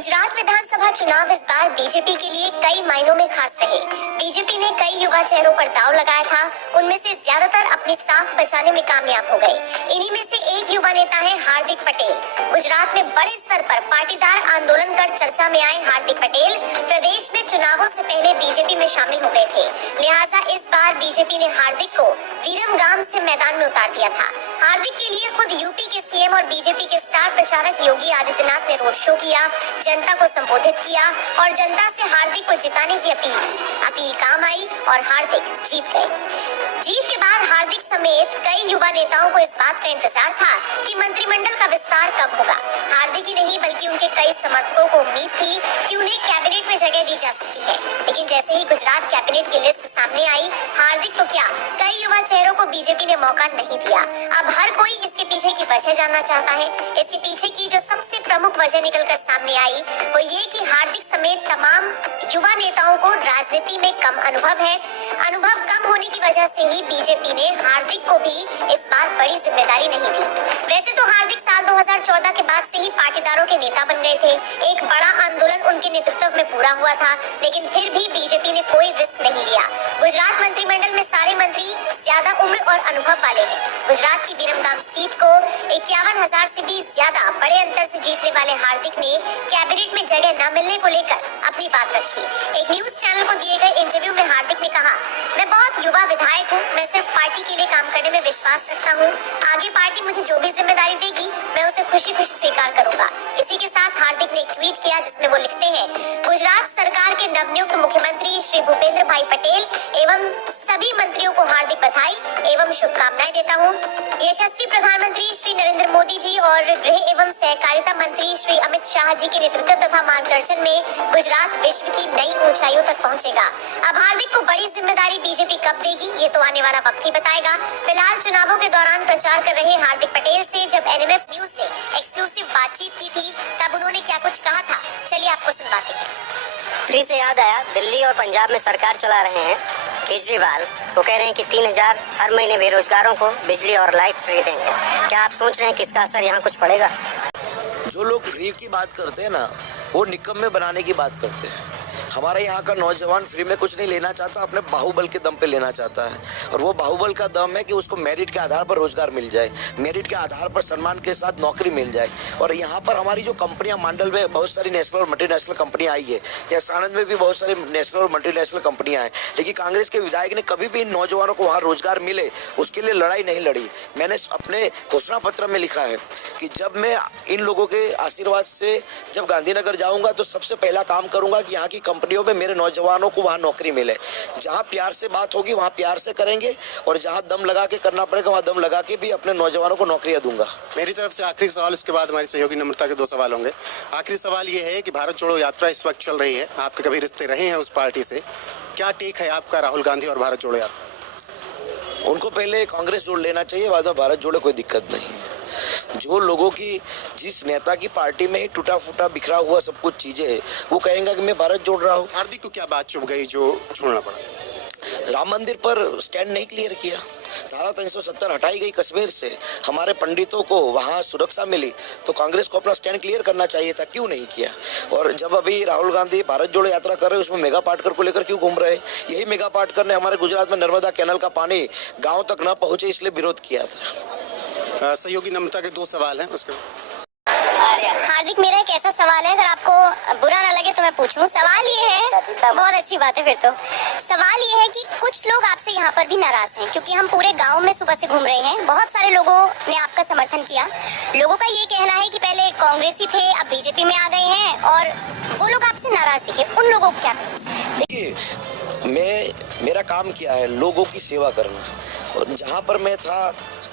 गुजरात विधानसभा चुनाव इस बार बीजेपी के लिए कई मायनों में खास रहे। बीजेपी ने कई युवा चेहरों पर दांव लगाया था, उनमें से ज्यादातर अपनी साख बचाने में कामयाब हो गए। इन्हीं में से एक युवा नेता है हार्दिक पटेल। गुजरात में बड़े स्तर पर पाटीदार आंदोलन कर चर्चा में आए हार्दिक पटेल प्रदेश में चुनावों से पहले बीजेपी में शामिल हो गए थे। लिहाजा इस बार बीजेपी ने हार्दिक को विरमगाम से मैदान में उतार दिया था। हार्दिक के लिए खुद यूपी के सीएम और बीजेपी के स्टार प्रचारक योगी आदित्यनाथ ने रोड शो किया, जनता को संबोधित किया और जनता से हार्दिक को जिताने की अपील काम आई और हार्दिक जीत गए। जीत के बाद हार्दिक समेत कई युवा नेताओं को इस बात का इंतजार था कि मंत्रिमंडल का विस्तार कब होगा। हार्दिक ही नहीं बल्कि उनके कई समर्थकों को उम्मीद थी कि उन्हें कैबिनेट में जगह दी जा सकती है, लेकिन जैसे ही गुजरात कैबिनेट की लिस्ट सामने आई, हार्दिक तो क्या कई युवा चेहरों को बीजेपी ने मौका नहीं दिया। अब हर कोई इसके पीछे की वजह जानना चाहता है। इसके पीछे की जो सबसे प्रमुख वजह निकलकर सामने आई वो ये कि हार्दिक समेत तमाम युवा नेताओं को राजनीति में कम अनुभव है। अनुभव कम होने की वजह से ही बीजेपी ने हार्दिक को भी इस बार बड़ी जिम्मेदारी नहीं दी। वैसे तो हार्दिक साल 2014 के बाद से ही पाटीदारों के नेता बन गए थे। एक बड़ा आंदोलन उनके नेतृत्व में पूरा हुआ था, लेकिन फिर भी बीजेपी ने कोई रिस्क नहीं लिया। गुजरात मंत्रिमंडल में सारे मंत्री ज्यादा उम्र और अनुभव वाले हैं। गुजरात की विरमगाम सीट को 51,000 से भी ज्यादा बड़े अंतर से जीतने वाले हार्दिक ने कैबिनेट में जगह न मिलने को लेकर अपनी बात रखी। एक न्यूज चैनल को दिए गए इंटरव्यू में हार्दिक ने कहा, मैं बहुत युवा विधायक हूँ, मैं सिर्फ पार्टी के लिए काम करने में विश्वास रखता हूँ। आगे पार्टी मुझे जो भी जिम्मेदारी देगी मैं उसे खुशी खुशी स्वीकार करूंगा। इसी के साथ हार्दिक ने एक ट्वीट किया जिसमें वो लिखते हैं, गुजरात सरकार के नवनियुक्त मुख्यमंत्री श्री भूपेंद्र भाई पटेल एवं सभी मंत्रियों को हार्दिक बधाई एवं शुभकामनाएं देता हूँ। यशस्वी प्रधानमंत्री श्री नरेंद्र मोदी जी और गृह एवं सहकारिता मंत्री श्री अमित शाह जी के नेतृत्व तथा मार्गदर्शन में गुजरात विश्व की नई ऊंचाइयों तक पहुंचेगा। अब हार्दिक को बड़ी जिम्मेदारी बीजेपी कब देगी ये तो आने वाला वक्त ही बताएगा। फिलहाल चुनावों के दौरान प्रचार कर रहे हार्दिक पटेल से जब एनएमएफ न्यूज ने एक्सक्लूसिव बातचीत की थी तब उन्होंने क्या कुछ कहा था, चलिए आपको सुनवाते हैं। फ्री से याद आया, दिल्ली और पंजाब में सरकार चला रहे हैं केजरीवाल। वो कह रहे हैं कि 3,000 हर महीने बेरोजगारों को बिजली और लाइट फ्री देंगे। क्या आप सोच रहे हैं कि इसका असर यहाँ कुछ पड़ेगा? जो लोग फ्री की बात करते हैं ना, वो निकम्मे बनाने की बात करते हैं। हमारे यहाँ का नौजवान फ्री में कुछ नहीं लेना चाहता, अपने बाहुबल के दम पे लेना चाहता है। और वो बाहुबल का दम है कि उसको मेरिट के आधार पर रोजगार मिल जाए, मेरिट के आधार पर सम्मान के साथ नौकरी मिल जाए। और यहाँ पर हमारी जो कंपनियां, मंडल में बहुत सारी नेशनल और मल्टीनेशनल कंपनियां आई है, या सानंद में भी बहुत सारी नेशनल और मल्टीनेशनल कंपनियां हैं, लेकिन कांग्रेस के विधायक ने कभी भी इन नौजवानों को वहाँ रोजगार मिले उसके लिए लड़ाई नहीं लड़ी। मैंने अपने घोषणा पत्र में लिखा है कि जब मैं इन लोगों के आशीर्वाद से जब गांधीनगर जाऊंगा तो सबसे पहला काम करूंगा कि यहाँ की कंपनियों में मेरे नौजवानों को वहाँ नौकरी मिले। जहाँ प्यार से बात होगी वहाँ प्यार से करेंगे, और जहाँ दम लगा के करना पड़ेगा वहाँ दम लगा के भी अपने नौजवानों को नौकरियां दूंगा। मेरी तरफ से आखिरी सवाल, उसके बाद हमारी सहयोगी नम्रता के 2 सवाल होंगे। आखिरी सवाल ये है कि भारत जोड़ो यात्रा इस वक्त चल रही है, आपके कभी रिश्ते रहे हैं उस पार्टी से, क्या टेक है आपका राहुल गांधी और भारत जोड़ो यात्रा? उनको पहले कांग्रेस जोड़ लेना चाहिए, बाद में भारत जोड़े, कोई दिक्कत नहीं है। जो लोगों की, जिस नेता की पार्टी में ही टूटा फूटा बिखरा हुआ सब कुछ चीजें है, वो कहेंगे कि मैं भारत जोड़ रहा हूँ। हार्दिक को क्या बात चुभ गई जो छोड़ना पड़ा? राम मंदिर पर स्टैंड नहीं क्लियर किया, धारा 370 हटाई गई कश्मीर से, हमारे पंडितों को वहाँ सुरक्षा मिली, तो कांग्रेस को अपना स्टैंड क्लियर करना चाहिए था, क्यों नहीं किया? और जब अभी राहुल गांधी भारत जोड़ो यात्रा कर रहे हैं, उसमें मेगा पाटकर को लेकर क्यों घूम रहे हैं? यही मेगा पाटकर ने हमारे गुजरात में नर्मदा कैनल का पानी गाँव तक न पहुंचे इसलिए विरोध किया था। सहयोगी नम्रता के 2 सवाल हैं उसके। हार्दिक, मेरा एक ऐसा सवाल है, अगर आपको बुरा ना लगे तो मैं पूछूं। सवाल ये है, बहुत अच्छी बात है फिर तो। सवाल ये है कि कुछ लोग आपसे यहाँ पर भी नाराज हैं, क्योंकि हम पूरे गांव में सुबह से घूम रहे हैं, बहुत सारे लोगों ने आपका समर्थन किया। लोगों का ये कहना है कि पहले कांग्रेसी थे, अब बीजेपी में आ गए हैं, और वो लोग आपसे नाराज दिखे, उन लोगों को क्या कहें? देखिए, मेरा काम क्या है, लोगों की सेवा करना, और जहाँ पर मैं था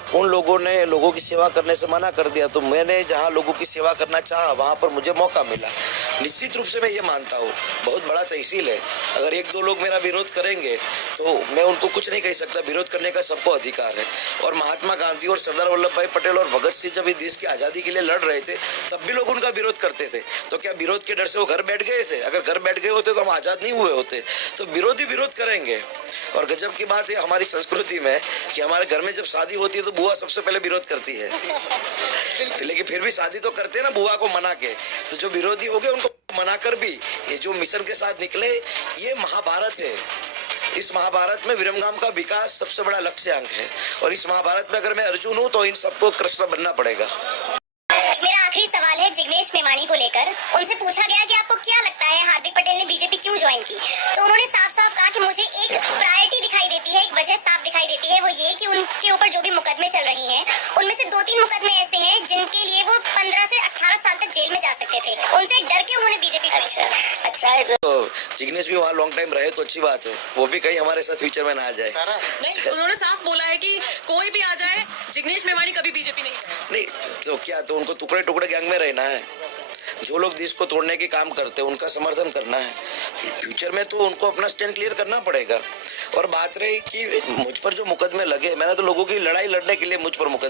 उन लोगों ने लोगों की सेवा करने से मना कर दिया, तो मैंने जहाँ लोगों की सेवा करना चाहा वहाँ पर मुझे मौका मिला। निश्चित रूप से मैं ये मानता हूँ, बहुत बड़ा तहसील है, अगर 1-2 लोग मेरा विरोध करेंगे तो मैं उनको कुछ नहीं कह सकता, विरोध करने का सबको अधिकार है। और महात्मा गांधी और सरदार वल्लभ भाई पटेल और भगत सिंह जब इस देश की आज़ादी के लिए लड़ रहे थे तब भी लोग उनका विरोध करते थे, तो क्या विरोध के डर से वो घर बैठ गए थे? अगर घर बैठ गए होते तो हम आज़ाद नहीं हुए होते। तो विरोधी विरोध करेंगे। और गजब की बात है हमारी संस्कृति में कि हमारे घर में जब शादी होती है तो बुआ सबसे पहले विरोध करती है लेकिन फिर भी शादी तो करते हैं ना बुआ को मना के। तो जो विरोधी हो गए उनको मनाकर भी ये जो मिशन के साथ निकले, ये महाभारत है। इस महाभारत में विरमगाम का विकास सबसे बड़ा लक्ष्यांक है, और इस महाभारत में अगर मैं अर्जुन हूँ तो इन सबको कृष्ण बनना पड़ेगा। मेरा आखिरी सवाल है जिग्नेश मेवानी को लेकर। उनसे पूछा गया कि आपको क्या लगता है हार्दिक पटेल ने बीजेपी क्यों ज्वाइन की, तो उन्होंने साफ साफ कहा कि मुझे एक प्रायोरिटी दिखाई देती है, एक वजह साफ दिखाई देती है, वो ये कि उनके ऊपर जो भी मुकदमे चल रही हैं उनमें से 2-3 मुकदमे ऐसे हैं जिनके लिए वो 15 से 18 साल तक जेल में जा सकते थे। उनसे डर के उन्होंने बीजेपी अच्छा है तो जिग्नेश भी वहाँ लॉन्ग टाइम रहे तो अच्छी बात है, वो भी कहीं हमारे साथ फ्यूचर में ना आ जाए। नहीं, उन्होंने साफ बोला है कि कोई भी आ जाए जिग्नेश मेवानी कभी बीजेपी नहीं तो क्या, तो उनको टुकड़े टुकड़े गैंग में रहना है? जो लोग देश को तोड़ने के काम करते हैं उनका समर्थन करना है। फ्यूचर में तो उनको अपना स्टैंड क्लियर करना पड़ेगा। और बात रही कि मुझ पर जो मुकदमे लगे, मैंने तो लोगों की लड़ाई लड़ने के लिए मुझ पर मुकदमे